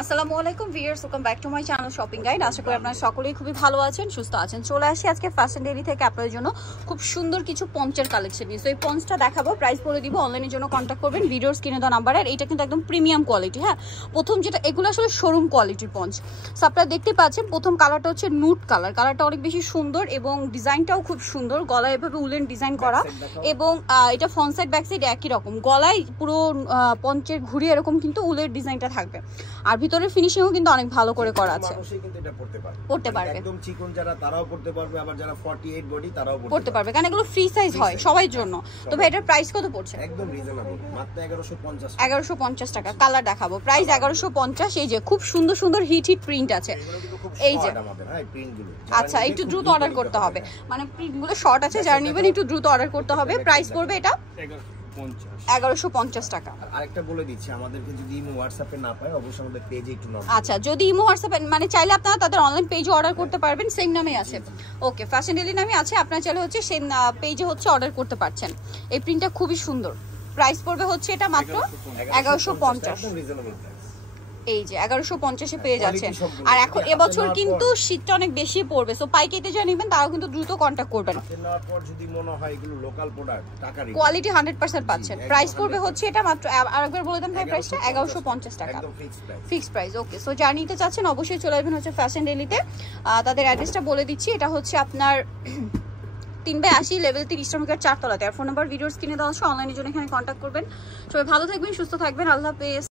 আসসালামু আলাইকুম viewers, welcome back to my channel shopping guide. আশা করি আপনারা সকলেই খুবই ভালো আছেন, সুস্থ আছেন। চলে আসি আজকে ফ্যাশন ডেইলি থেকে আপনাদের জন্য খুব সুন্দর কিছু পঞ্চের কালেকশন নিয়ে। সো এই পঞ্চটা দেখাবো, প্রাইস বলে দিব, অনলাইনের জন্য কন্ট্যাক্ট করবেন ভিডিওর স্ক্রিনে দেওয়া নাম্বার। আর এটা কিন্তু একদম প্রিমিয়াম কোয়ালিটি। হ্যাঁ, প্রথম যেটা, এগুলো আসলে শোরুম কোয়ালিটির পঞ্চ। সো আপনারা দেখতে পাচ্ছেন প্রথম কালারটা হচ্ছে নুট কালার। কালারটা অনেক বেশি সুন্দর এবং ডিজাইনটাও খুব সুন্দর। গলায় এভাবে উলেন ডিজাইন করা এবং এটা ফ্রন্ট সাইড ব্যাক সাইড একই রকম। গলায় পুরো পঞ্চের ঘুরি এরকম কিন্তু উলের ডিজাইনটা থাকবে। আর ভিতরের ফিনিশিংও কিন্তু অনেক ভালো করে করা আছে। মানুষই কিন্তু এটা পড়তে পারবে একদম চিকন যারা তারাও পড়তে পারবে, আবার যারা 48 বডি তারাও পড়তে পারবে, কারণ এগুলো ফ্রি সাইজ হয় সবার জন্য। তো ভাই এটার প্রাইস কত পড়ছে? একদম রিজনেবল, মাত্র 1150 1150 টাকা। কালার দেখাবো, প্রাইস 1150। এই যে খুব সুন্দর সুন্দর হিট প্রিন্ট আছে। এই যে আচ্ছা, একটু দ্রুত অর্ডার করতে হবে, মানে প্রিন্টগুলো শর্ট আছে, যারা নেবেন একটু দ্রুত অর্ডার করতে হবে। প্রাইস পড়বে এটা 1150 টাকা। আরেকটা বলে দিচ্ছি, আমাদেরকে যদি ইমো হোয়াটসঅ্যাপে না পায় অবশ্যই আমাদের পেজে একটু নাম। আচ্ছা, যদি ইমো হোয়াটসঅ্যাপে মানে চাইলে আপনারা তাদের অনলাইন পেজে অর্ডার করতে পারবেন, সেম নামেই আছে। ওকে, ফ্যাশন ডেইলি নামে আছে, আপনারা চাইলে হচ্ছে সেম পেজে হচ্ছে অর্ডার করতে পারছেন। এই প্রিন্টটা খুবই সুন্দর। প্রাইস পড়বে হচ্ছে এটা মাত্র 1150। একদম রিজনেবল প্রাইস। এই যে 1150 এ পেয়ে যাচ্ছেন। আর এখন এবছর কিন্তু শীতটা অনেক বেশি পড়বে, সো পাইকারিতে যা নেবেন তারাও কিন্তু দ্রুত কন্টাক্ট করবেন। নেওয়ার পর যদি মনে হয় এগুলো লোকাল প্রোডাক্ট, টাকা কোয়ালিটি 100% পাচ্ছেন। প্রাইস পড়বে হচ্ছে এটা মাত্র, আরেকবার বলে দেন ভাই প্রাইসটা, 1150 টাকা একদম ফিক্সড প্রাইস। ওকে, সো যা নিতে চাচ্ছেন অবশ্যই চলে আসবেন হচ্ছে ফ্যাশন ডেইলিতে। তাদের অ্যাড্রেসটা বলে দিচ্ছি, এটা হচ্ছে আপনার 3/80 লেভেল 30 শ্রমিকের 4 তলাতে। আর ফোন নাম্বার ভিডিওর স্ক্রিনে দেওয়া আছে, অনলাইনের জন্য এখানে কন্ট্যাক্ট করবেন। সবাই ভালো থাকবেন, সুস্থ থাকবেন, আল্লাহ হাফেজ।